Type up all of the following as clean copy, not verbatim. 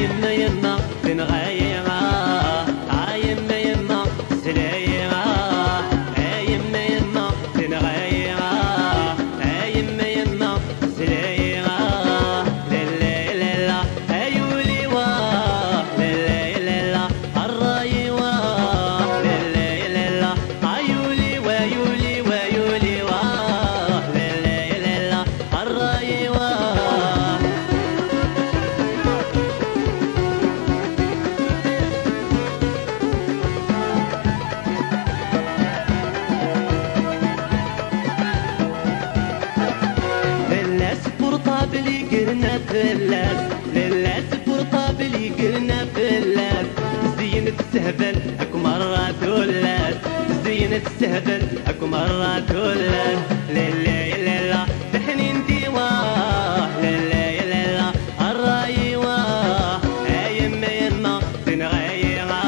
يما يما تنغيرا يما يما سلايرا يما يما تنغيرا يما يما سلايرا لا لا لا ايولي واه لا لا لا الراي واه لا لا لا ايولي ويولي ويولي واه لا لا لا الراي واه للاس بورطابلي قرنا فلاس للاس بورطابلي قرنا فلاس زينت السهبل اكو مرة تولات زينت السهبل اكو مرة تولات لا لا لا لا تحنين ديواه لا لا لا لا الراي واه يما يما تنغيرا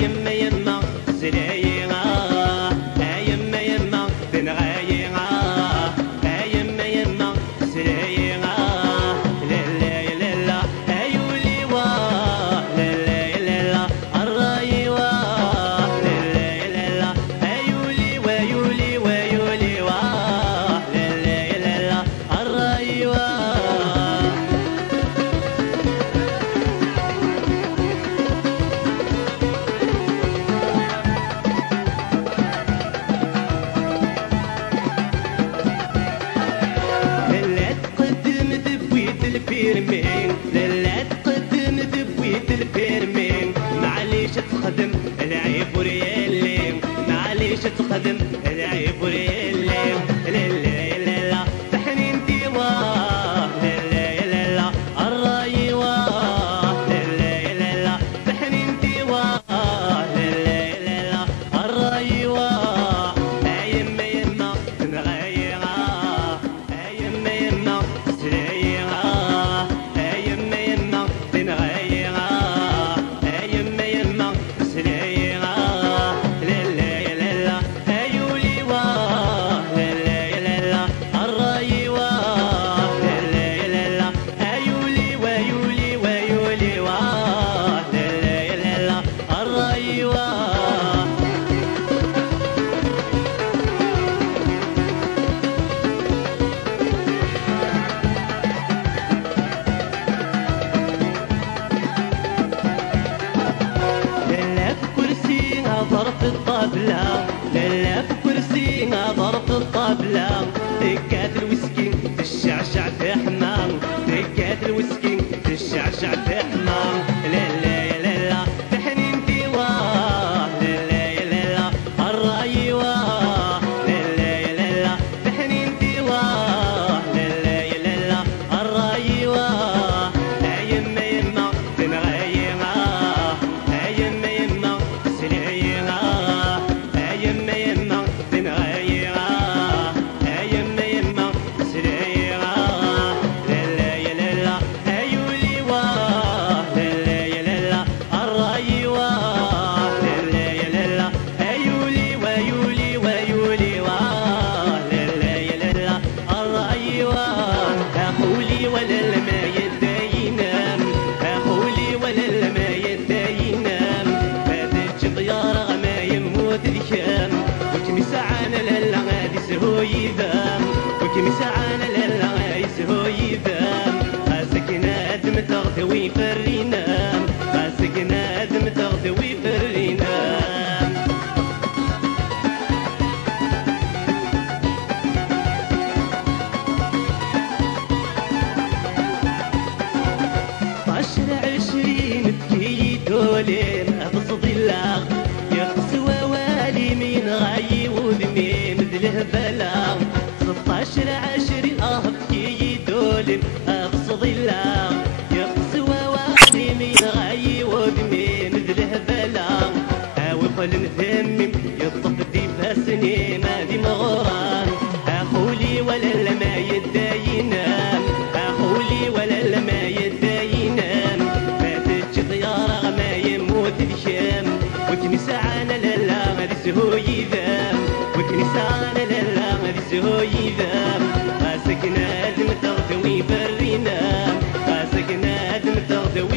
يما يما سلايرا يما يما تنغيرا يما يما سلايرا لا لا لا لا ايولي واه لا لا لا لا الراي واه لا لا لا لا ايولي ويولي ويولي واه لا لا لا لا الراي واه لا تقدم ذبويت البيرمين لا تقدم ذبويت البيرمين معليش تخدم العيب وريالين معليش تخدم العيب وريالين لا لا لا لا تحنين ديواه لا لا لا لا الراي واه لا لا لا لا تحنين ديواه لا لا لا لا الراي واه يما يما تنغيرا يما يما سلايرا يما يما تنغيرا يما يما سلايرا لا لا لا لا ايولي واه لا لا لا لا الراي واه لا لا لا لا ايولي ويولي ويولي واه لا لا لا لا الراي واه لا في كرسي ظرف الطابلة لا في كرسي ظرف الطابلة دقات الويسكي تشعشع في حمام دقات الويسكي تشعشع في حمام لا لا لا لا تحنين ديواه لا لا لا لا الراي واه لا لا لا لا تحنين ديواه لا لا لا لا الراي واه يما يما تنغيرا يما يما سلايرا يما يما تنغيرا يما يما سلايرا لا لا لا لا ايولي واه لا لا لا لا الراي واه لا لا لا لا ايولي ويولي ويولي واه لا لا لا لا الراي واه اخولي ولا ما يداينام اخولي ولا ما يداينام فاتت طيارة ما يموت الكام وكم ساعة لا غادي سهو يذام وكم ساعة لا غادي سهو يذام خاسك نادم تغدوي فرينام خاسك نادم تغدوي فرينام عشرة 20 بكي دولين أبصد الله يقسوى والي من غاي وذمي مثله بلا 16 20 بكي دولين أبصد الله يقسوى والي من غاي وذمي مثله بلا وقل مثمم يطف دي فاسني ما دي مغران أخولي ولا ما يداينام أخولي ولا ما يداينام فاتت طيارة ما يموت الشام وكني ساعة لا غادي سهو يذام وكني ساعة لا غادي سهو يذام خاسك نادم تغدوي فرينام خاسك نادم تغدوي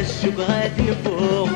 الشوق غاد نفوق